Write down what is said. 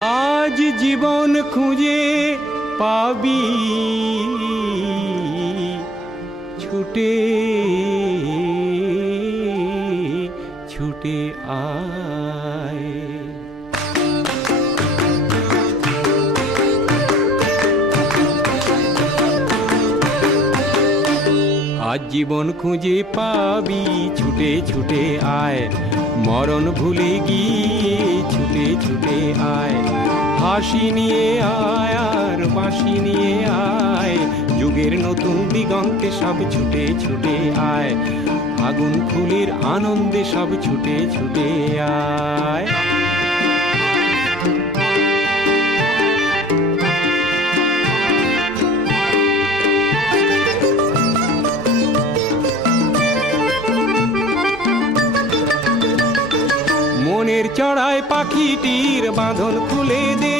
আজ জীবন খুঁজে পাবি ছুটে ছুটে আয়। আজ জীবন খুঁজে পাবি ছুটে ছুটে আয়, মরণ ভুলে গিয়ে ছুটে ছুটে আয়। হাসি নিয়ে আয় আর বাঁশি নিয়ে আয়, যুগের নতুন দিগন্তে সব ছুটে ছুটে আয়। আগুন ফুলের আনন্দে সব ছুটে ছুটে আয়। মনের চড়ায় পাখিটির বাঁধন খুলে দে,